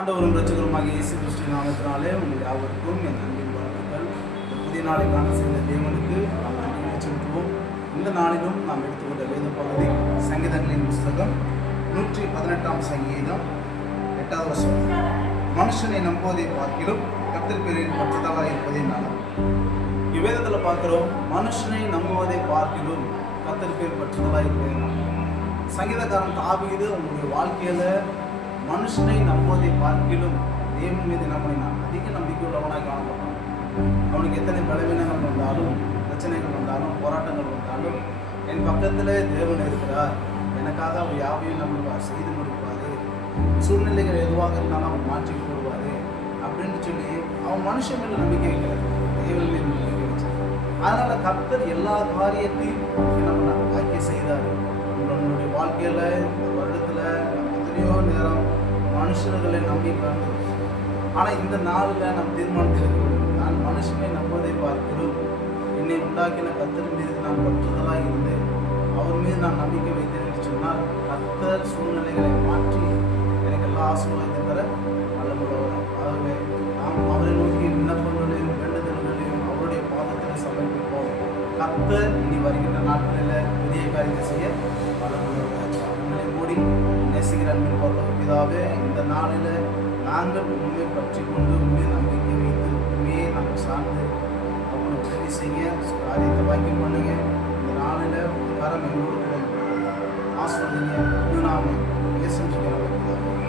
ஆண்டவரும் இரட்சகருமாகிய இயேசு கிறிஸ்துவின் நாமத்தினாலே உங்கள் யாவருக்கும் என் அன்பின் வாழ்த்துக்கள். இந்த புதிய நாளை காண செய்த தேவனுக்கு நாம் நன்றி செலுத்துவோம். இந்த நாளிலும் நாம் எடுத்துக்கொண்ட வேத பகுதி சங்கீதங்களின் புஸ்தகம் 118ஆம் சங்கீதம் 8வது வசனம். மனுஷனை நம்புவதை பார்க்கிலும் கர்த்தர் பேரில் பற்றுதலாக இருப்பதே நலம். இவ்வேதத்தில் பார்க்கிறோம், மனுஷனை நம்புவதை பார்க்கிலும் கர்த்தர் பேர் பற்றுதலாக இருப்பதே நலம். சங்கீதக்காரன் தாவீது அவனுடைய வாழ்க்கையில மனுஷனை நம்புவதை பார்க்கிலும் தேவன் மீது நம்பினான். அதிக நம்பிக்கை உள்ளவனாய் காணப்பட்டான். அவனுக்கு எத்தனை பலவீனங்கள் வந்தாலும், பிரச்சனைகள் வந்தாலும், போராட்டங்கள் வந்தாலும், என் பக்கத்தில் தேவன் இருக்கிறார், எனக்காக அவர் யாவையும் நம்புவார், செய்து முடிப்பார், சூழ்நிலைகள் எதுவாக இருந்தாலும் அவன் மாற்றி போடுவார் அப்படின்னு சொல்லி அவன் மனுஷன் மேல நம்பிக்கை வைக்கிறார், தேவன் மீது நம்பிக்கை வச்சார். அதனால கர்த்தர் எல்லா காரியத்தையும் என்ன பண்ணார், வாக்கிய செய்தார். நம்மளுடைய வாழ்க்கையில இந்த வருடத்துல எத்தனையோ நேரம் மனுஷர்களை நம்பி வாழ்ந்தோம். ஆனால் இந்த நாளில் நாம் தீர்மானித்திருக்கிறோம், நான் மனுஷனை நம்புவதை பார்க்கிறோம், என்னை உண்டாக்கின கர்த்தர் மீது நான் பற்றுதலாக இருந்து அவர் மீது நான் நம்பிக்கை வைத்தேன் என்று சொன்னால் கர்த்தர் சூழ்நிலைகளை மாற்றி எனக்கு எல்லா ஆசீர்வாதத்தையும் தர வல்லமுள்ளவர். ஆகவே நாம் அவரை நோக்கி விண்ணப்பங்களையும் வேண்டுதல்களையும் அவருடைய பாதத்தில் சமர்ப்பிப்போம். கர்த்தர் இனி வருகின்ற நாட்களில் பெரிய காரியத்தை செய்ய வல்லமுள்ளவர். உங்களை மூடி நேசிக்கிற அன்பின் பரலோக பிதாவே, இந்த நாளில் நாங்கள் உண்மையை பற்றி கொண்டு உண்மையை நம்பிக்கை வைத்து உண்மையை நாங்கள் சார்ந்து அவங்களை உதவி செய்ய காரியத்தை வாக்கி பண்ணுங்க. இந்த நாளில் ஒரு காரம் எங்களோடு ஆசிர்வதிங்க. நாம இயேசு சொல்லுங்க.